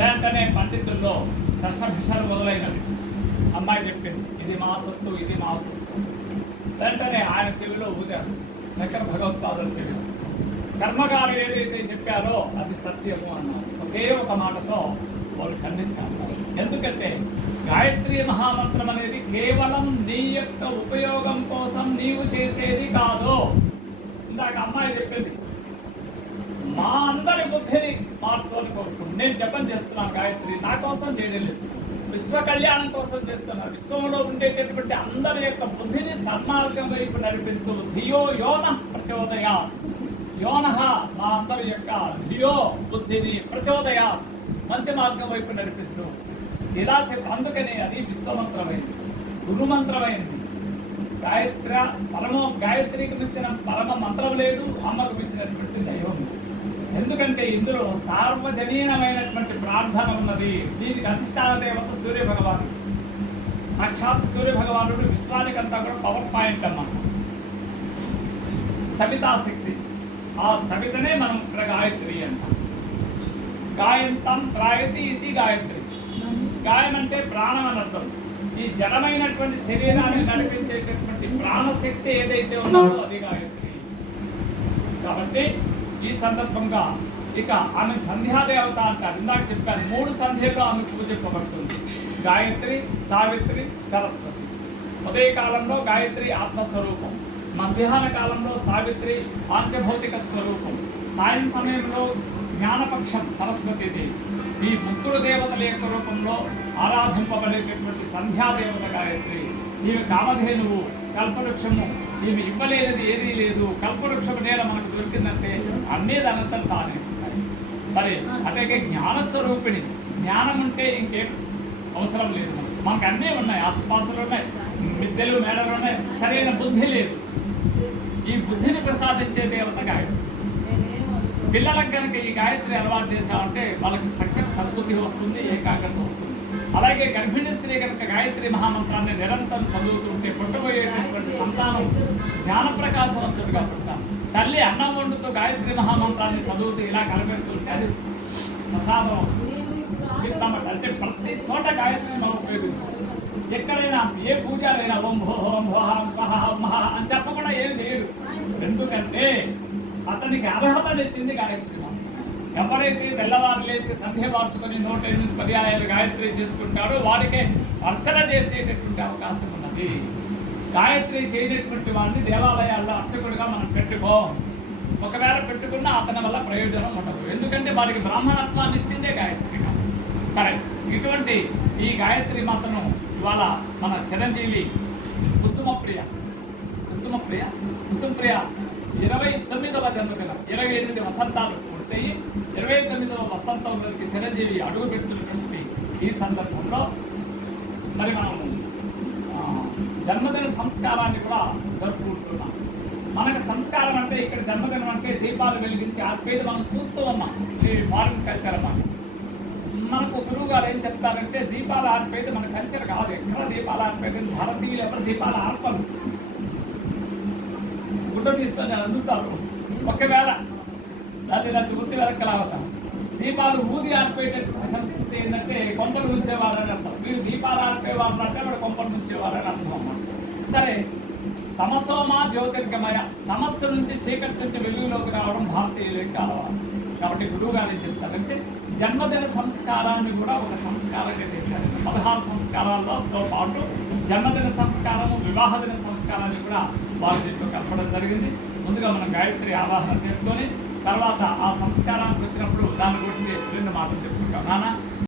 వెంటనే పండితుల్లో సర్షభిషలు మొదలైనవి అమ్మాయి చెప్పింది ఇది మా సొత్తు ఇది మా సొత్తు. వెంటనే ఆయన చెవిలో ఊదారు. శంకర భగవత్పాదుల చెవిలో శర్మగారు ఏదైతే చెప్పారో అది సత్యము అన్నారు. ఒకే ఒక మాటతో వాళ్ళు ఖండించారు. ఎందుకంటే గాయత్రి మహామంత్రం అనేది కేవలం నీ యొక్క ఉపయోగం కోసం నీవు చేసేది కాదు. ఇందాక అమ్మాయి చెప్పింది మా అందరి బుద్ధిని నేను జపం చేస్తున్నాను గాయత్రి. నా కోసం చేయడం లేదు. విశ్వ కళ్యాణం కోసం చేస్తున్న. విశ్వంలో ఉండేటటువంటి అందరి యొక్క బుద్ధిని సన్మార్గం వైపు నడిపించు ధియో యోన ప్రచోదయ. యోన మా అందరి యొక్క ధియో బుద్ధిని ప్రచోదయ. మంచి మార్గం వైపు నడిపించు ఇలా చెప్పి. అందుకనే అది విశ్వమంత్రమైంది. గురుమంత్రమైంది. గాయత్ర పరమ గాయత్రికి మించిన పరమ మంత్రం లేదు. అమ్మకు మించినటువంటి ఎందుకంటే ఇందులో సార్వజనీనమైనటువంటి ప్రార్థన ఉన్నది. దీనికి అధిష్టాన దేవత సూర్య భగవానుడు సాక్షాత్ సూర్య భగవానుడు విశ్వానికంతా కూడా పవర్ పాయింట్ అన్నమాట సవితాశక్తి ఆ సవితనే మనం ఇక్కడ గాయత్రి అంటాం. గాయంతం త్రాయతి ఇది గాయత్రి. గాయం అంటే ప్రాణం అని అర్థం. ఈ జడమైనటువంటి శరీరాన్ని నడిపించేటటువంటి ప్రాణశక్తి ఏదైతే ఉన్నదో అది గాయత్రి. కాబట్టి ఈ సందర్భంగా ఇక ఆమె సంధ్యాదేవత అంటారు. ఇందాక చెప్పాను మూడు సంధ్యల్లో ఆమె పూజింపబడుతుంది గాయత్రి సావిత్రి సరస్వతి. ఉదయ కాలంలో గాయత్రి ఆత్మస్వరూపం మధ్యాహ్న కాలంలో సావిత్రి పాంచభౌతిక స్వరూపం సాయం సమయంలో జ్ఞానపక్షం సరస్వతిది ఈ ముగ్గురు దేవతల యొక్క రూపంలో ఆరాధింపబడేటటువంటి సంధ్యాదేవత గాయత్రి. ఈమె కామధేనువు కల్పవృక్షము. ఈమె ఇవ్వలేనిది ఏదీ లేదు. కల్పవృక్షము నేల మనకు దొరికిందంటే అన్నీ దానంతా తానే ఇస్తాయి మరి అట్లాగే జ్ఞానస్వరూపిణి. జ్ఞానం ఉంటే ఇంకేం అవసరం లేదు మనకు. మనకు అన్నీ ఉన్నాయి. ఆసుపాసులు ఉన్నాయి. మిద్దెలు మేడలు ఉన్నాయి. సరైన బుద్ధి లేదు. ఈ బుద్ధిని ప్రసాదించే దేవత గాయత్రి పిల్లలకు కనుక ఈ గాయత్రి అలవాటు చేసామంటే వాళ్ళకి చక్కటి సద్బుద్ధి వస్తుంది ఏకాగ్రత వస్తుంది. అలాగే గర్భిణీ స్త్రీ కనుక గాయత్రి మహామంత్రాన్ని నిరంతరం చదువుతుంటే పుట్టబోయేటటువంటి సంతానం జ్ఞాన ప్రకాశవంతుడిగా పుడతాం. తల్లి అన్నం వండుతూ గాయత్రి మహామంత్రాన్ని చదువుతూ ఇలా కలపెడుతుంటే అది ప్రసాదం అంటే. ప్రతి చోట గాయత్రిని మనం ఉపయోగించాలి ఎక్కడైనా ఏ పూజారైనా ఓం భో ఓం భో హం స్వహ మహ అని చెప్పకుండా ఏం లేదు ఎందుకంటే అతనికి అర్హతనిచ్చింది గాయత్రి ఎవరైతే తెల్లవారు లేసి సంధ్య మార్చుకొని నూట ఎనిమిది పర్యాయాలు గాయత్రి చేసుకుంటాడో వాడికే అర్చన చేసేటటువంటి అవకాశం ఉన్నది. గాయత్రి చేయనటువంటి వాడిని దేవాలయాల్లో అర్చకుడిగా మనం పెట్టుకో. ఒకవేళ పెట్టుకున్నా అతని వల్ల ప్రయోజనం ఉండదు. ఎందుకంటే వాడికి బ్రాహ్మణత్వాన్ని ఇచ్చిందే గాయత్రి సరే ఇటువంటి ఈ గాయత్రి మాతను ఇవాళ మన చిరంజీవి కుసుమప్రియ కుసుమప్రియ కుసుమప్రియ ఇరవై తొమ్మిదవ జన్మదినం ఇరవై ఎనిమిది వసంతాలు పూర్తయి ఇరవై తొమ్మిదవ వసంతంలోకి చిరంజీవి అడుగు పెడుతున్నటువంటి ఈ సందర్భంలో మరి మనం జన్మదిన సంస్కారాన్ని కూడా జరుపుకుంటున్నాం. మనకు సంస్కారం అంటే ఇక్కడ జన్మదినం అంటే దీపాలు వెలిగించి ఆపేది మనం చూస్తూ ఉన్నాం. ఈ ఫారిన్ కల్చర్ అన్నమాట. మనకు గురువు గారు ఏం చెప్తారంటే దీపాలు ఆర్పేది మన కల్చర్ కాదు. ఎక్కడ దీపాలు ఆర్పేది? భారతీయులు ఎవరు దీపాలు ఆర్పరు? గుడ్డ తీసుకొని అందుతారు. ఒకవేళ దాన్ని దాన్ని గుర్తి వెనక్కలాగుతాం దీపాలు ఊది ఆర్పేటటువంటి సంస్కృతి ఏంటంటే కొంపలు ఉంచేవారని అర్థం. మీరు దీపాలు ఆర్పేవారు అంటే వాడు కొంపలు ఉంచేవారని అర్థం అన్నమాట. సరే తమసోమా జ్యోతిర్గమయ తమస్సు నుంచి చీకటి నుంచి వెలుగులోకి రావడం భారతీయుల యొక్క అలవాటు. కాబట్టి గురువు గారు ఏం చెప్తారంటే జన్మదిన సంస్కారాన్ని కూడా ఒక సంస్కారంగా చేశారు. పదహారు సంస్కారాలతో పాటు జన్మదిన సంస్కారము వివాహ దిన సంస్కారాన్ని కూడా వారి దీంట్లో కలపడం జరిగింది. ముందుగా మనం గాయత్రి ఆరాధన చేసుకొని తర్వాత ఆ సంస్కారానికి వచ్చినప్పుడు దాని గురించి రెండు మాటలు చెప్పుకుంటాం. నాన్న